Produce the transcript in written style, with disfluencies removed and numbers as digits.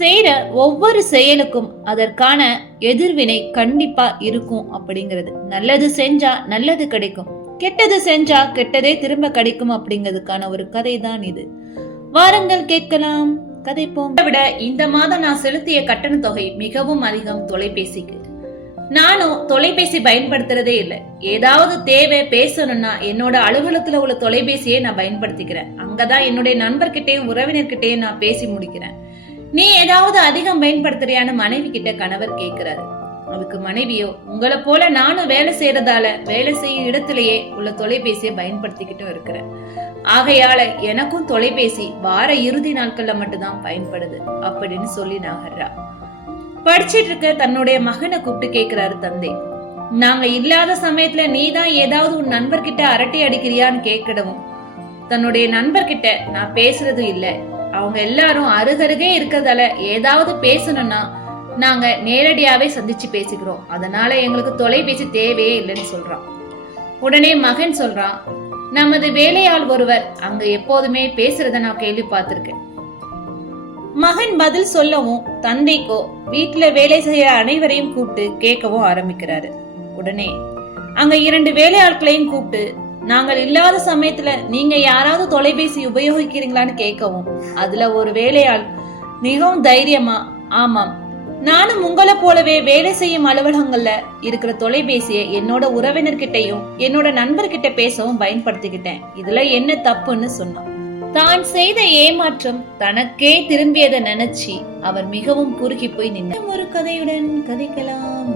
செய்யற ஒவ்வொரு செயலுக்கும் அதற்கான எதிர்வினை கண்டிப்பா இருக்கும் அப்படிங்கிறது. நல்லது செஞ்சா நல்லது கிடைக்கும், கெட்டது செஞ்சா கெட்டதே திரும்ப கிடைக்கும் அப்படிங்கிறதுக்கான ஒரு கதை தான் இது. வாருங்கள் கேட்கலாம், கதைப்போம். விட இந்த மாதம் நான் செலுத்திய கட்டண தொகை மிகவும் அதிகம் தொலைபேசிக்கு. நானும் தொலைபேசி பயன்படுத்துறதே இல்லை. ஏதாவது தேவை பேசணும்னா என்னோட அலுவலகத்துல உள்ள தொலைபேசியை நான் பயன்படுத்திக்கிறேன். அங்கதான் என்னுடைய நண்பர்கிட்டயும் உறவினர்கிட்டயும் நான் பேசி முடிக்கிறேன். நீ ஏதாவது அதிகம் பயன்படுத்துறியான்னு மனைவி கிட்ட கணவர் கேட்கிறாரு. அதுக்கு மனைவியோ, உங்களை போல நானும் வேலை செய்யறதால வேலை செய்யும் இடத்திலேயே உள்ள தொலைபேசியை பயன்படுத்திக்கிட்டும் இருக்கிறேன். ஆகையால எனக்கும் தொலைபேசி வார இறுதி நாட்கள்ல மட்டும்தான் பயன்படுது அப்படின்னு சொல்லி நகர்றா. படிச்சிட்டு இருக்க தன்னுடைய மகனை கூப்பிட்டு கேக்குறாரு தந்தை. நாங்க இல்லாத சமயத்துல நீதான் ஏதாவது உன் நண்பர்கிட்ட அரட்டை அடிக்கிறியான்னு கேட்கிடவும், தன்னுடைய நண்பர்கிட்ட நான் பேசுறது இல்ல, அவங்க எல்லாரும் அருகருகே இருக்கிறதால ஏதாவது பேசணும்னா நாங்க நேரடியாவே சந்திச்சு பேசிக்கிறோம், அதனால எங்களுக்கு தொலைபேசி தேவையே இல்லைன்னு சொல்றான். உடனே மகன் சொல்றான், நமது வேலையாள் ஒருவர் அங்க எப்போதுமே பேசுறத நான் கேள்வி பார்த்திருக்கேன். மகன் பதில் சொல்லவும் தந்தைக்கோ வீட்டுல வேலை செய்ய அனைவரையும் கூப்பிட்டு கேட்கவும் ஆரம்பிக்கிறாரு. உடனே அங்க 2 வேலையாட்களையும் கூப்பிட்டு, நாங்கள் இல்லாத சமயத்துல நீங்க யாராவது தொலைபேசி உபயோகிக்கிறீங்களான்னு கேட்கவும், அதுல ஒரு வேலையாள் மிகவும் தைரியமா, ஆமாம், நானும் உங்களை போலவே வேலை செய்யும் அலுவலகங்கள்ல இருக்கிற தொலைபேசியை என்னோட உறவினர்கிட்டையும் என்னோட நண்பர்கிட்ட பேசவும் பயன்படுத்திக்கிட்டேன், இதுல என்ன தப்புன்னு சொன்னான். தான் செய்த ஏமாற்றம் தனக்கே திரும்பியதை நினைச்சு அவர் மிகவும் குறுகி போய் நின்றார். ஒரு கதையுடன் கதைக்கலாம்.